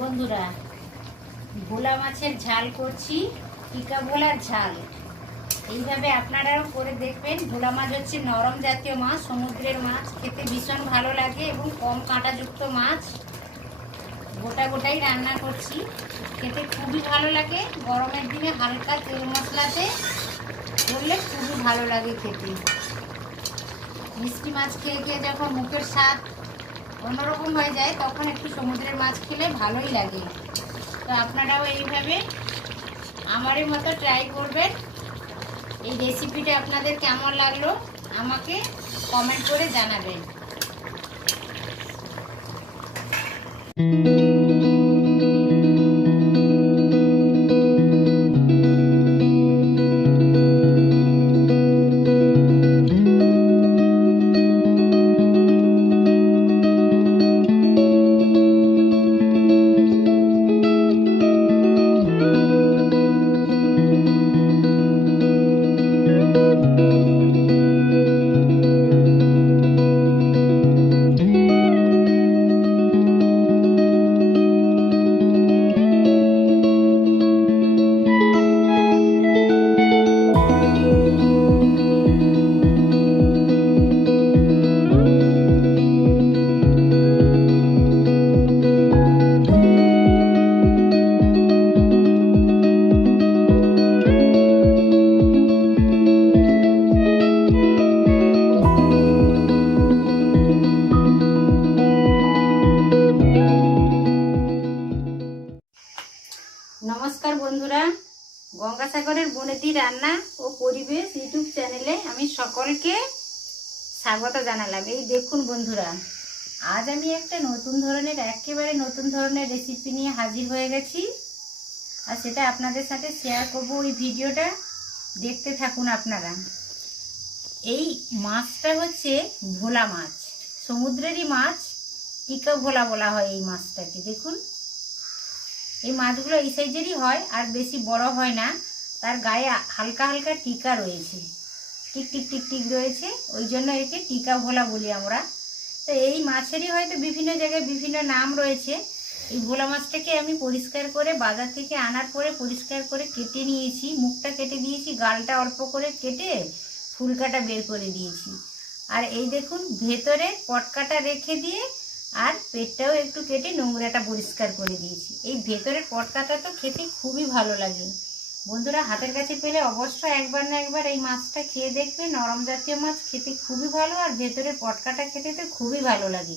বন্ধুরা, ভোলা মাছের ঝাল করছি, টিকা ভোলার ঝাল। এইভাবে আপনারাও করে দেখবেন। ভোলা মাছ হচ্ছে নরম জাতীয় মাছ, সমুদ্রের মাছ, খেতে ভীষণ ভালো লাগে এবং কম কাঁটাযুক্ত মাছ। গোটা গোটাই রান্না করছি, খেতে খুবই ভালো লাগে। গরমের দিনে হালকা তেল মশলাতে করলে খুবই ভালো লাগে খেতে। মিষ্টি মাছ খেয়ে খেয়ে যখন মুখের স্বাদ অন্যরকম হয়ে যায়, তখন একটু সমুদ্রের মাছ খেলে ভালোই লাগে। তো আপনারাও এইভাবে আমারই মতো ট্রাই করবেন। এই রেসিপিটা আপনাদের কেমন লাগলো আমাকে কমেন্ট করে জানাবেন। নমস্কার বন্ধুরা, গঙ্গাসাগরের বনেদি রান্না ও পরিবেশ ইউটিউব চ্যানেলে আমি সকলকে স্বাগত জানালাম। এই দেখুন বন্ধুরা, আজ আমি একটা একেবারে নতুন ধরনের রেসিপি নিয়ে হাজির হয়ে গেছি, আর সেটা আপনাদের সাথে শেয়ার করব। ওই ভিডিওটা দেখতে থাকুন আপনারা। এই মাছটা হচ্ছে ভোলা মাছ, সমুদ্রেরই মাছ, টিকা ভোলা বলা হয় এই মাছটাকে। দেখুন, এই মাছগুলো এই সাইজেরই হয়, আর বেশি বড় হয় না। তার গায়ে হালকা হালকা টিকা রয়েছে, টিক টিক টিক টিক রয়েছে, ওই জন্য একে টিকা ভোলা বলি আমরা। তো এই মাছেরই হয়তো বিভিন্ন জায়গায় বিভিন্ন নাম রয়েছে। এই ভোলা মাছটাকে আমি পরিষ্কার করে বাজার থেকে আনার পরে পরিষ্কার করে কেটে নিয়েছি, মুখটা কেটে দিয়েছি, গালটা অল্প করে কেটে ফুলকাটা বের করে দিয়েছি। আর এই দেখুন, ভেতরে পটকাটা রেখে দিয়ে আর পেটটাও একটু কেটে নোংরাটা পরিষ্কার করে দিয়েছি। এই ভেতরের পটকাটা তো খেতে খুবই ভালো লাগে। বন্ধুরা, হাতের কাছে পেলে অবশ্যই একবার না একবার এই মাছটা খেয়ে দেখবে। নরম জাতীয় মাছ, খেতে খুবই ভালো, আর ভেতরের পটকাটা খেতে তো খুবই ভালো লাগে।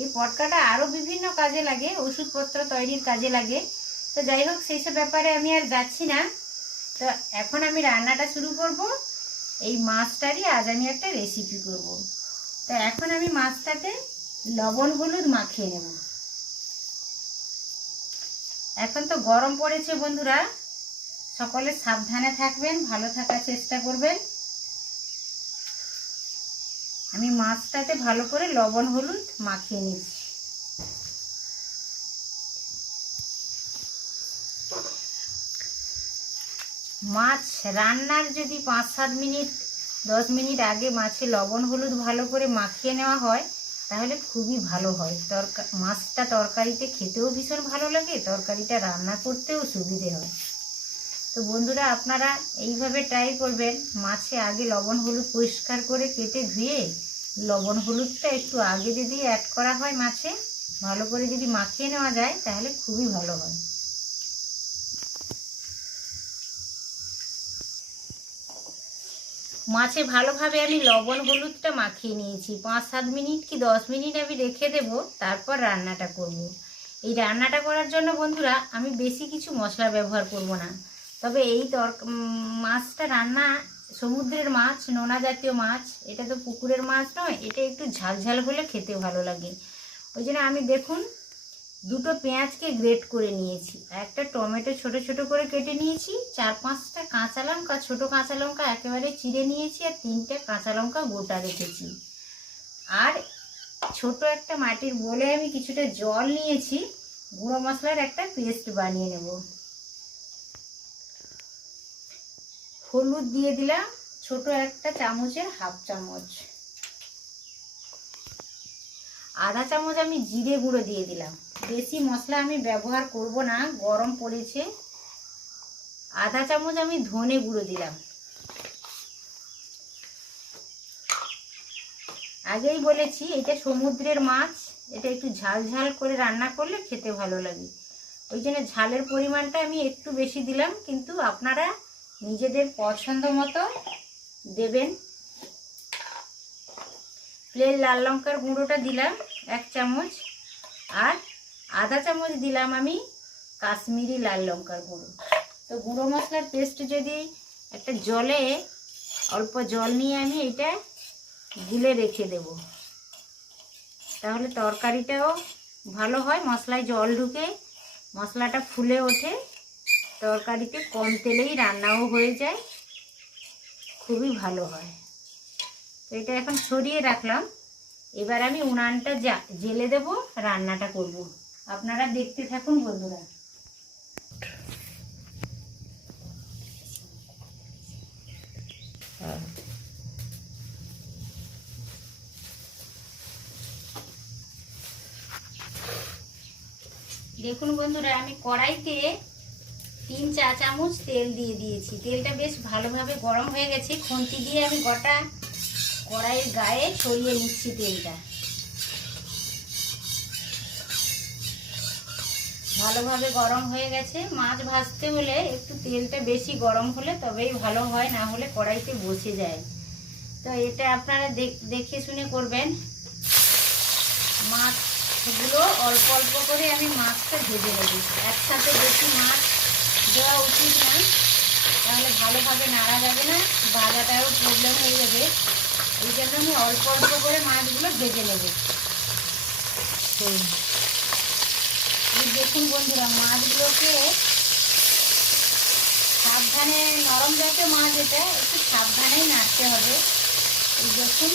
এই পটকাটা আরও বিভিন্ন কাজে লাগে, ওষুধপত্র তৈরির কাজে লাগে। তো যাই হোক, সেই সব ব্যাপারে আমি আর যাচ্ছি না। তো এখন আমি রান্নাটা শুরু করব। এই মাছটারই আজ আমি একটা রেসিপি করব। তো এখন আমি মাছটাতে লবণ হলুদ মাখিয়ে নেব। এখন তো গরম পড়েছে বন্ধুরা, সকলে সাবধানে থাকবেন, ভালো থাকার চেষ্টা করবেন। আমি মাছটাতে ভালো করে লবণ হলুদ মাখিয়ে নিচ্ছি। মাছ রান্নার যদি 5-7 মিনিট 10 মিনিট আগে মাছে লবণ হলুদ ভালো করে মাখিয়ে নেওয়া হয়, তাহলে খুবই ভালো হয়। মাছটা তরকারিতে খেতেও ভীষণ ভালো লাগে, তরকারিটা রান্না করতেও সুবিধে হয়। তো বন্ধুরা, আপনারা এইভাবে ট্রাই করবেন। মাছে আগে লবণ হলুদ পরিষ্কার করে কেটে ধুয়ে লবণ হলুদটা একটু আগে যদি অ্যাড করা হয় মাছে, ভালো করে যদি মাখিয়ে নেওয়া যায়, তাহলে খুবই ভালো হয়। মাছে ভালোভাবে আমি লবণ হলুদটা মাখিয়ে নিয়েছি। 5-7 মিনিট কি 10 মিনিট আমি রেখে দেব, তারপর রান্নাটা করব। এই রান্নাটা করার জন্য বন্ধুরা আমি বেশি কিছু মশলা ব্যবহার করব না। তবে এই মাছটা রান্না, সমুদ্রের মাছ, নোনা জাতীয় মাছ, এটা তো পুকুরের মাছ নয়, এটা একটু ঝালঝাল হলে খেতে ভালো লাগে। ওই জন্য আমি দেখুন, দুটো পেঁয়াজকে গ্রেট করে নিয়েছি, একটা টমেটো ছোট ছোট করে কেটে নিয়েছি, 4-5টা কাঁচা লঙ্কা, ছোট কাঁচা লঙ্কা একেবারে চিড়ে নিয়েছি, আর 3টে কাঁচা লঙ্কা গোটা রেখেছি। আর ছোট একটা মাটির বোলে আমি কিছুটা জল নিয়েছি, গুঁড়ো মশলার একটা পেস্ট বানিয়ে নেব। হলুদ দিয়ে দিলাম ছোট একটা চামচের 1/2 চামচ। আধা চামচ আমি জিরে গুঁড়ো দিয়ে দিলাম। বেশি মশলা আমি ব্যবহার করব না, গরম পড়েছে। আধা চামচ আমি ধনে গুঁড়ো দিলাম। আগেই বলেছি এটা সমুদ্রের মাছ, এটা একটু ঝাল ঝাল করে রান্না করলে খেতে ভালো লাগে। ওই জন্য ঝালের পরিমাণটা আমি একটু বেশি দিলাম, কিন্তু আপনারা নিজেদের পছন্দ মতো দেবেন। প্লেন লাল লঙ্কার গুঁড়োটা দিলাম 1 চামচ, আর আধা চামচ দিলাম আমি কাশ্মীরি লাল লঙ্কার গুঁড়ো। তো গুঁড়ো মশলার পেস্ট যদি একটা জলে অল্প জল নিয়ে আমি এটা গুলে রেখে দেব, তাহলে তরকারিটাও ভালো হয়। মশলায় জল ঢুকে মশলাটা ফুলে ওঠে, তরকারিতে কম তেলেই রান্নাও হয়ে যায়, খুবই ভালো হয়। তো এটা এখন সরিয়ে রাখলাম। এবার আমি উনানটা জেলে দেব, রান্নাটা করব। আপনারা দেখতে থাকুন বন্ধুরা। দেখুন বন্ধুরা, আমি কড়াইতে 3 চা চামচ তেল দিয়ে দিয়েছি। তেলটা বেশ ভালোভাবে গরম হয়ে গেছে। খুন্তি দিয়ে আমি গোটা কড়াইয়ের গায়ে ছড়িয়ে নিচ্ছি তেলটা। ভালোভাবে গরম হয়ে গেছে। মাছ ভাজতে হলে একটু তেলটা বেশি গরম হলে তবেই ভালো হয়, না হলে কড়াইতে বসে যায়। তো এটা আপনারা দেখে শুনে করবেন। মাছগুলো অল্প অল্প করে আমি মাছটা ভেজে নেব। একসাথে বেশি মাছ দেওয়া উচিত নয়, তাহলে ভালোভাবে নাড়া যাবে না, ভাজাটাও প্রবলেম হয়ে যাবে। এই জন্য আমি অল্প অল্প করে মাছগুলো ভেজে নেব। দেখুন বন্ধুরা, মাছগুলোকে সাবধানে, নরম জাতীয় মাছ এটা, একটু সাবধানেই নাড়তে হবে। এই দেখুন,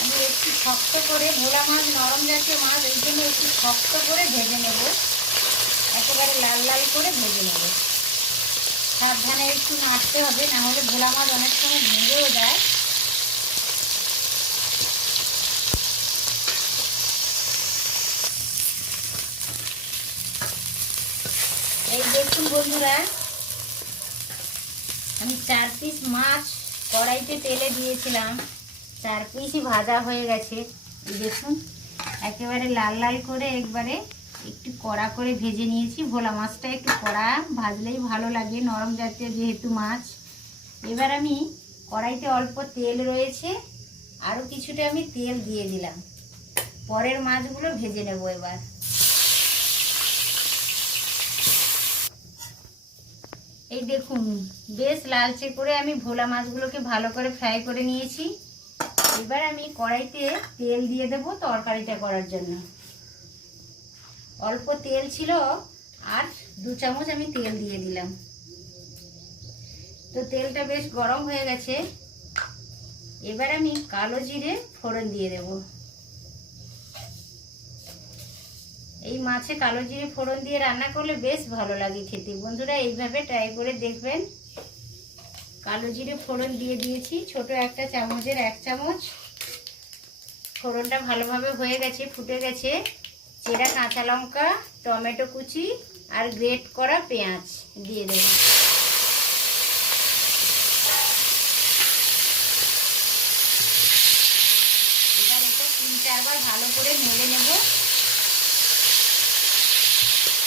আমি একটু শক্ত করে, ভোলা মাছ নরম জাতীয় মাছ, এই জন্য একটু শক্ত করে ভেজে নেব, একেবারে লাল লাল করে ভেজে নেব। সাবধানে একটু নাড়তে হবে, না হলে ভোলা মাছ অনেক সময় ভেঙেও যায়। এই দেখুন বন্ধুরা, আমি 4 পিস মাছ কড়াইতে তেলে দিয়েছিলাম, 4 পিসই ভাজা হয়ে গেছে। এই দেখুন, একেবারে লাল লাল করে একবারে একটু কড়া করে ভেজে নিয়েছি। ভোলা মাছটা একটু কড়া ভাজলেই ভালো লাগে, নরম জাতীয় যেহেতু মাছ। এবার আমি কড়াইতে অল্প তেল রয়েছে, আরও কিছুটা আমি তেল দিয়ে দিলাম। পরের মাছগুলো ভেজে নেব এবার। এই দেখুন, বেশ লালচে করে আমি ভোলা মাছগুলোকে ভালো করে ফ্রাই করে নিয়েছি। এবার আমি কড়াইতে তেল দিয়ে দেব তরকারিটা করার জন্য। অল্প তেল ছিল, আর 2 চামচ আমি তেল দিয়ে দিলাম। তো তেলটা বেশ গরম হয়ে গেছে। এবার আমি কালো জিরে ফোড়ন দিয়ে দেব। এই মাছে কালো জিরে ফোড়ন দিয়ে রান্না করলে বেশ ভালো লাগে খেতে। বন্ধুরা, এইভাবে ট্রাই করে দেখবেন। কালো জিরে ফোড়ন দিয়ে দিয়েছি, ছোট একটা চামচের 1 চামচ। ফোড়নটা ভালোভাবে হয়ে গেছে, ফুটে গেছে। চেরা কাঁচা লঙ্কা, টমেটো কুচি আর গ্রেট করা পেঁয়াজ দিয়ে দেব। এবার এটা 3-4 বার ভালো করে নেড়ে নেব।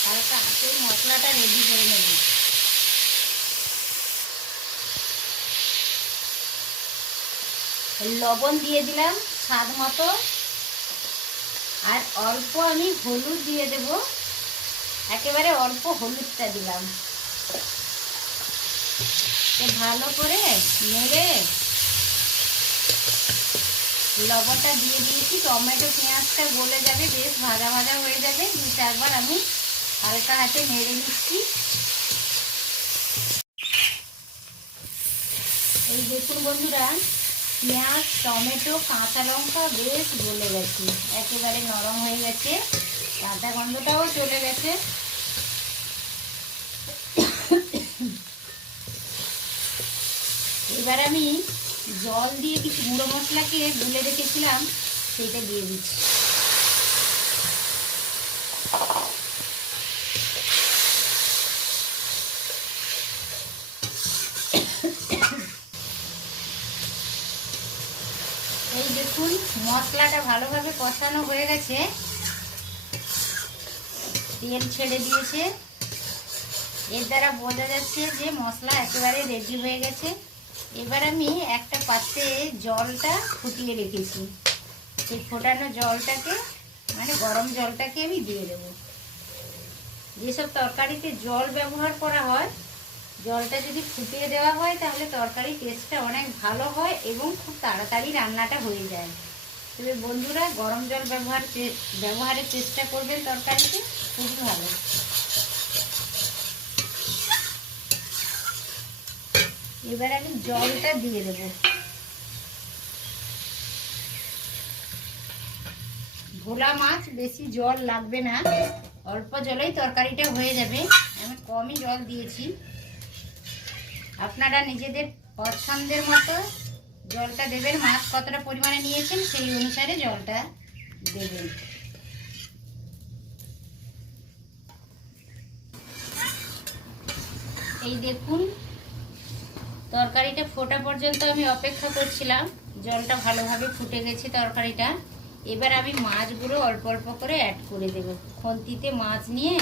হালকা আঁচে মশলাটা রেডি করে নেব। লবণ দিয়ে দিলাম স্বাদ মতো, আর অল্প আমি হলুদ দিয়ে দেব, একেবারে অল্প হলুদটা দিলাম। ভালো করে নেড়ে লবণটা দিয়ে দিয়েছি। টমেটো পেঁয়াজটা গলে যাবে, বেশ ভাজা ভাজা হয়ে যাবে। 2-4 বার আমি হালকা হাতে নেড়ে নিচ্ছি। এই দেখুন বন্ধুরা, পেঁয়াজ, টমেটো, কাঁচা লঙ্কা বেশ গলে গেছে, একেবারে নরম হয়ে গেছে, কাঁচা গন্ধটাও চলে গেছে। এবার আমি জল দিয়ে কিছু গুঁড়ো মশলাকে গুলে রেখেছিলাম, সেটা দিয়ে দিচ্ছি। মশলাটা ভালোভাবে কষানো হয়ে গেছে, তেল ছেড়ে দিয়েছে। এর দ্বারা বোঝা যাচ্ছে যে মশলা একেবারে রেডি হয়ে গেছে। এবার আমি একটা পাত্রে জলটা ফুটিয়ে রেখেছি, সেই ফোটানো জলটাকে মানে গরম জলটাকে আমি দিয়ে দেবো। যেসব তরকারিতে জল ব্যবহার করা হয়, জলটা যদি ফুটিয়ে দেওয়া হয় তাহলে তরকারির টেস্টটা অনেক ভালো হয় এবং খুব তাড়াতাড়ি রান্নাটা হয়ে যায়। তবে বন্ধুরা গরম জল ব্যবহারের চেষ্টা করবেন, তরকারিতে খুবই ভালো। এবার আমি জলটা দিয়ে দেব। ভোলা মাছ বেশি জল লাগবে না, অল্প জলেই তরকারিটা হয়ে যাবে। আমি কমই জল দিয়েছি, আপনারা নিজেদের পছন্দের মতো জলটা দেবেন। মাছ কতটা পরিমাণে নিয়েছেন সেই অনুসারে জলটা দেবেন। এই দেখুন তরকারিটা ফোটা পর্যন্ত আমি অপেক্ষা করছিলাম, জলটা ভালোভাবে ফুটে গেছে তরকারিটা। এবার আমি মাছগুলো অল্প অল্প করে অ্যাড করে দেব। খুন্তিতে মাছ নিয়ে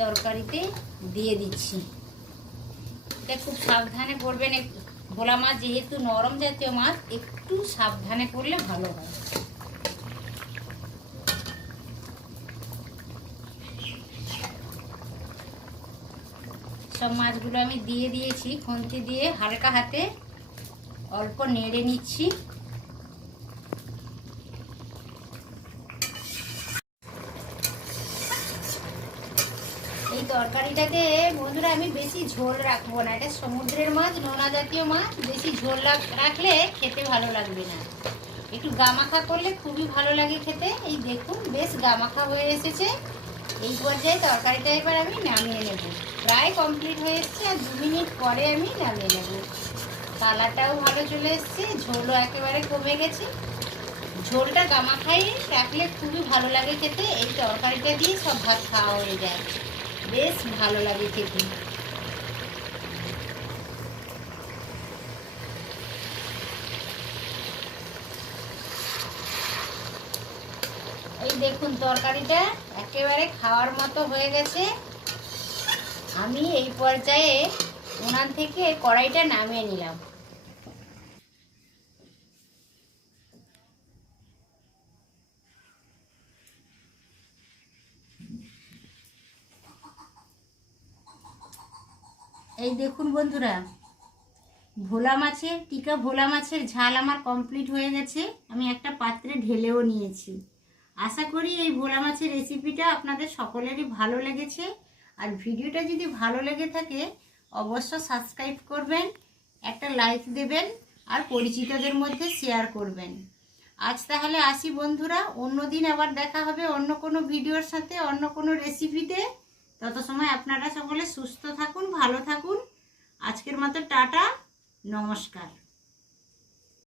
তরকারিতে দিয়ে দিচ্ছি। এটা খুব সাবধানে করবেন, ভোলা মাছ যেহেতু নরম জাতীয় মাছ, একটু সাবধানে করলে ভালো হয়। সব মাছগুলো আমি দিয়ে দিয়েছি, খুন্তি দিয়ে হালকা হাতে অল্প নেড়ে নিচ্ছি। এই তরকারিটাতে বন্ধুরা আমি বেশি ঝোল রাখবো না, এটা সমুদ্রের মাছ, নোনা জাতীয় মাছ, বেশি ঝোল রাখলে খেতে ভালো লাগবে না। একটু গামাখা করলে খুবই ভালো লাগে খেতে। এই দেখুন বেশ গামাখা হয়ে এসেছে। এই পর্যায়ে তরকারিটা এবার আমি নামিয়ে নেব। প্রায় কমপ্লিট হয়ে এসছে, আর 2 মিনিট পরে আমি নামিয়ে নেব। কালারটাও ভালো চলে এসছে, ঝোলও একেবারে কমে গেছে। ঝোলটা গামাখাই রাখলে খুবই ভালো লাগে খেতে। এই তরকারিটা দিয়ে সব ভাত খাওয়া হয়ে যায়, বেশ ভালো লাগে খেতে। এই দেখুন তরকারিটা একেবারে খাওয়ার মতো হয়ে গেছে। আমি এই পর্যায়ে উনান থেকে কড়াইটা নামিয়ে নিলাম। এই দেখুন বন্ধুরা, ভোলা মাছের টিকা ভোলা মাছের ঝাল আমার কমপ্লিট হয়ে গেছে। আমি একটা পাত্রে ঢেলেও নিয়েছি। আশা করি এই ভোলা মাছের রেসিপিটা আপনাদের সকলেরই ভালো লেগেছে। আর ভিডিওটা যদি ভালো লেগে থাকে অবশ্য সাবস্ক্রাইব করবেন, একটা লাইক দেবেন, আর পরিচিতদের মধ্যে শেয়ার করবেন। আজ তাহলে আসি বন্ধুরা, অন্য দিন আবার দেখা হবে অন্য কোনো ভিডিওর সাথে, অন্য কোনো রেসিপিতে। তত সময় আপনারা সকলে সুস্থ থাকুন, ভালো থাকুন। আজকের মতো টাটা, নমস্কার।